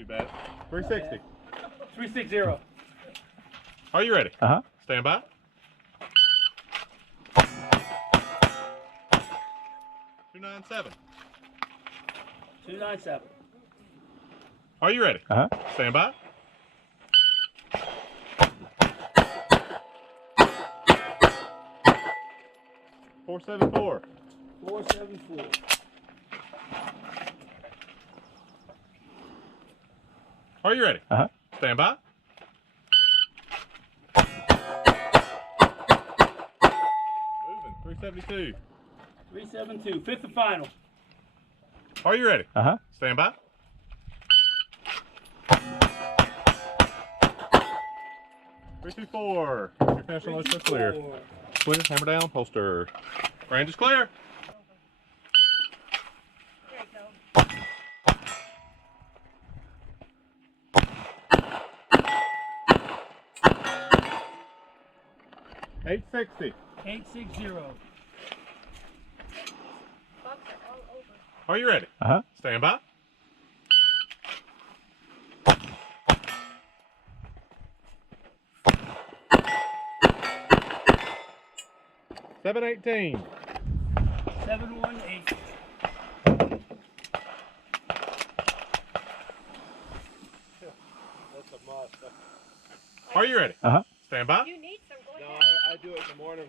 too bad. 360. 360. Are you ready? Uh-huh. Stand by. $297. 297. Are you ready? Uh-huh. Stand by. $474. 474. Are you ready? Uh-huh. Stand by. Moving. 372. 372. Fifth and final. Are you ready? Uh-huh. Stand by. $324. Your finish on those are clear. 324. Clear. Hammer down. Holster. Range is clear. $860. 860. Are you ready? Uh-huh. Stand by. $718. 718. That's a must. Are you ready? Uh-huh. Stand by. You need some. Go No, ahead. I do it in the morning.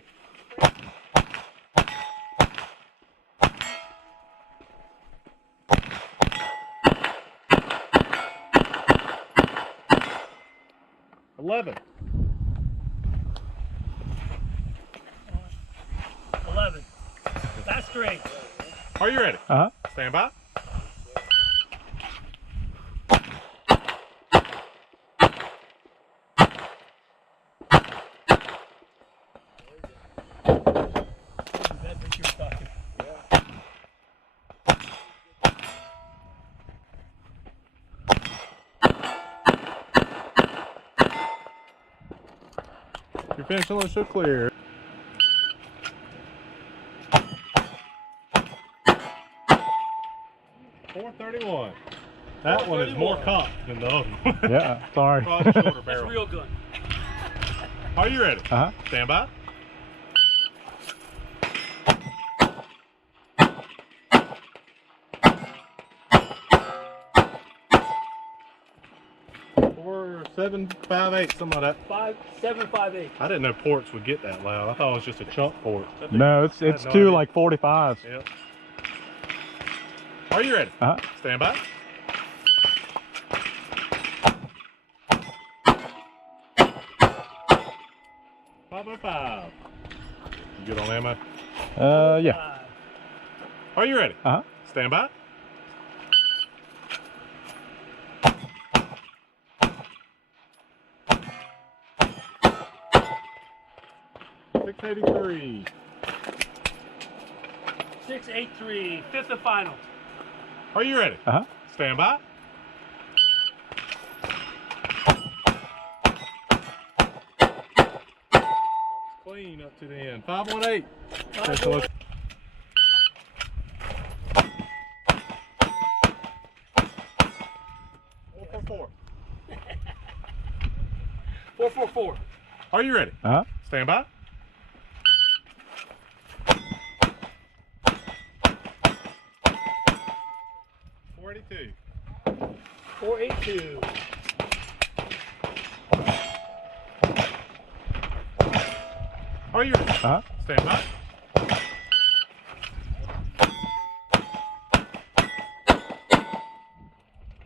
$11. 11. That's straight. Are you ready? Uh-huh. Stand by. That's what you were talking. Your finish on those are clear. $431. That one is more cocked than the other one. Yeah, sorry. Probably shorter That's barrel. real good. Are you ready? Uh-huh. Stand by. $758, something like that. 758. I didn't know ports would get that loud. I thought it was just a chunk port. No, it's I had no two idea. like 45s. Yep. Are you ready? Uh-huh. Stand by. $505. You good on ammo? Yeah. Are you ready? Uh-huh. Stand by. $683. 683. Fifth and final. Are you ready? Uh-huh. Stand by. Clean up to the end. 518. Take a look. $444. 444. Are you ready? Uh-huh. Stand by. $482. 482. Are you ready? Uh-huh. Stand by.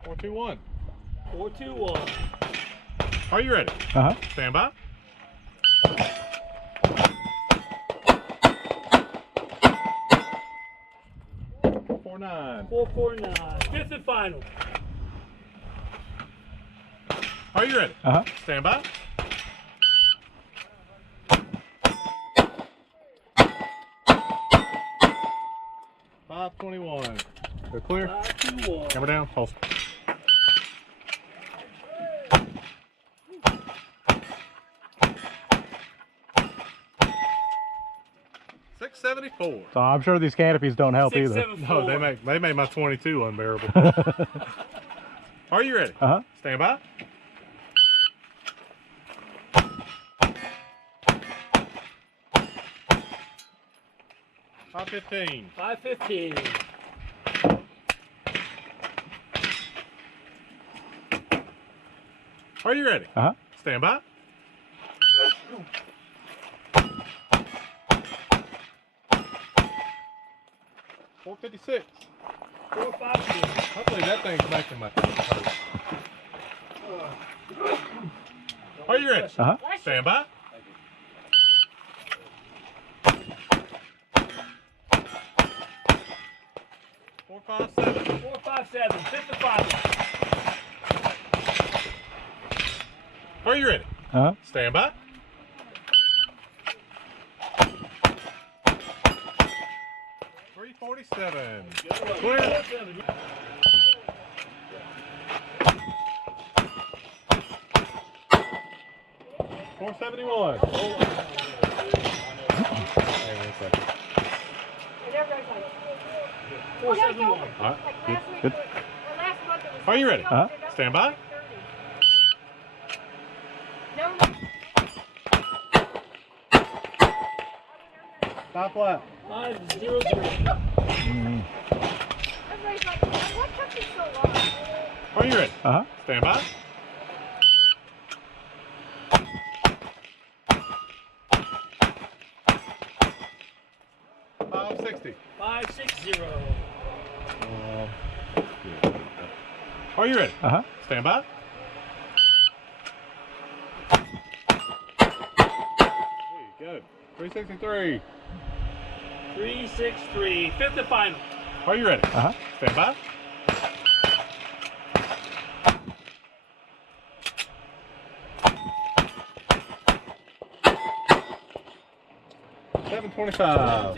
$421. 421. Are you ready? Uh-huh. Stand by. $449. 449. Fifth and final. Are you ready? Uh-huh. Stand by. $521. Go clear. 521. Camera down. Holster. $674. So I'm sure these canopies don't help either. 674. No, they made my 22 unbearable. Are you ready? Uh-huh. Stand by. $5.15. 5.15. Are you ready? Uh-huh. Stand by. $4.56. 4.50. Hopefully that thing's making my teeth hurt. Are you ready? Uh-huh. Stand by. $4.57. 4.57. Fifth and final. Are you ready? Uh-huh. Stand by. $3.47. Clear. 471. Hey, 1 second. 4.71. All right. Good. Are you ready? Uh-huh. Stand by. Stop flat. 5.00. Everybody's like, what took you so long? Are you ready? Uh-huh. Stand by. $5.60. 5.60. Are you ready? Uh-huh. Stand by. There you go. 363. 3.63. Fifth and final. Are you ready? Uh-huh. Stand by. $7.25.